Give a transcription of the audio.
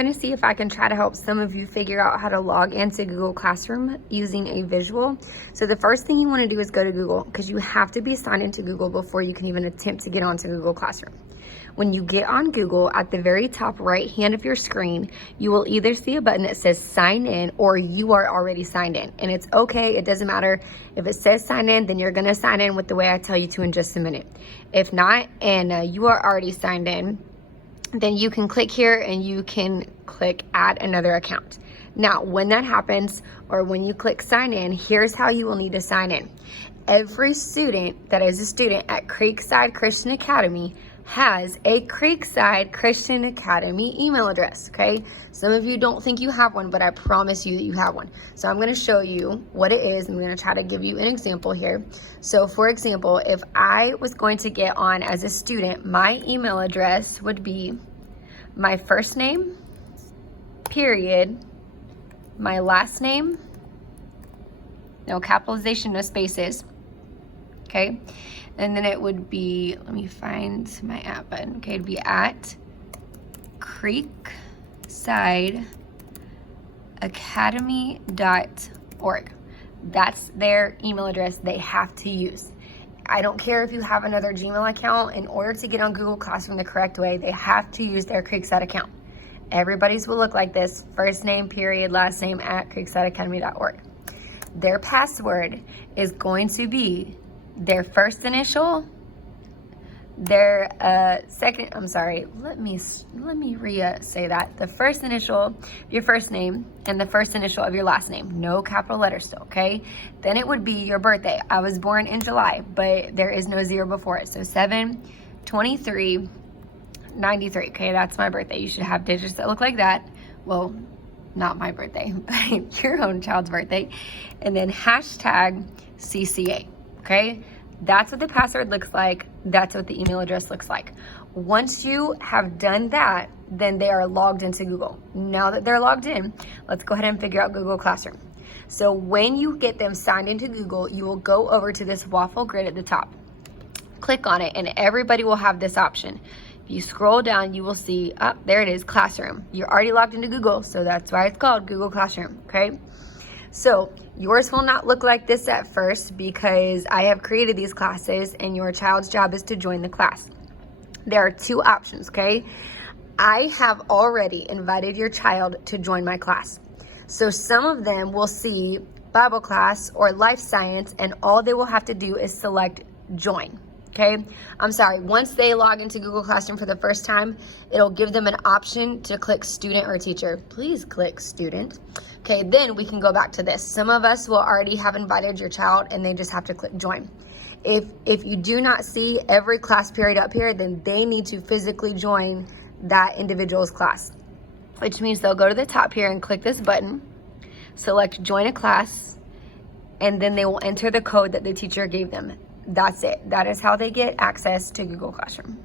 I'm going to see if I can try to help some of you figure out how to log into Google Classroom using a visual. So the first thing you want to do is go to Google, because you have to be signed into Google before you can even attempt to get onto Google Classroom. When you get on Google, at the very top right hand of your screen, you will either see a button that says sign in, or you are already signed in. And it's okay, it doesn't matter. If it says sign in, then you're gonna sign in with the way I tell you to in just a minute. If not, and you are already signed in, then you can click here and you can click add another account. Now, when that happens, or when you click sign in, here's how you will need to sign in. Every student that is a student at Creekside Christian Academy has a Creekside Christian Academy email address, okay? Some of you don't think you have one, but I promise you that you have one. So I'm gonna show you what it is. I'm gonna try to give you an example here. So for example, if I was going to get on as a student, my email address would be my first name, period, my last name, no capitalization, no spaces, okay? And then it would be, let me find my at button. Okay, it'd be at creeksideacademy.org. That's their email address they have to use. I don't care if you have another Gmail account. In order to get on Google Classroom the correct way, they have to use their Creekside account. Everybody's will look like this: first name, period, last name, at creeksideacademy.org. Their password is going to be their first initial, their second, I'm sorry, let me say that. The first initial of your first name and the first initial of your last name. No capital letters still, okay? Then it would be your birthday. I was born in July, but there is no 0 before it. So 7/23/93, okay? That's my birthday. You should have digits that look like that. Well, not my birthday, but your own child's birthday. And then hashtag CCA. Okay, that's what the password looks like. That's what the email address looks like. Once you have done that, then they are logged into Google. Now that they're logged in, let's go ahead and figure out Google Classroom. So when you get them signed into Google, you will go over to this waffle grid at the top. Click on it, and everybody will have this option. If you scroll down, you will see, there it is, Classroom. You're already logged into Google, so that's why it's called Google Classroom, okay? So yours will not look like this at first, because I have created these classes and your child's job is to join the class. There are two options, okay? I have already invited your child to join my class. So some of them will see Bible class or life science, and all they will have to do is select join. Okay, I'm sorry, once they log into Google Classroom for the first time, it'll give them an option to click student or teacher. Please click student. Okay, then we can go back to this. Some of us will already have invited your child and they just have to click join. If you do not see every class period up here, then they need to physically join that individual's class, which means they'll go to the top here and click this button, select join a class, and then they will enter the code that the teacher gave them. That's it. That is how they get access to Google Classroom.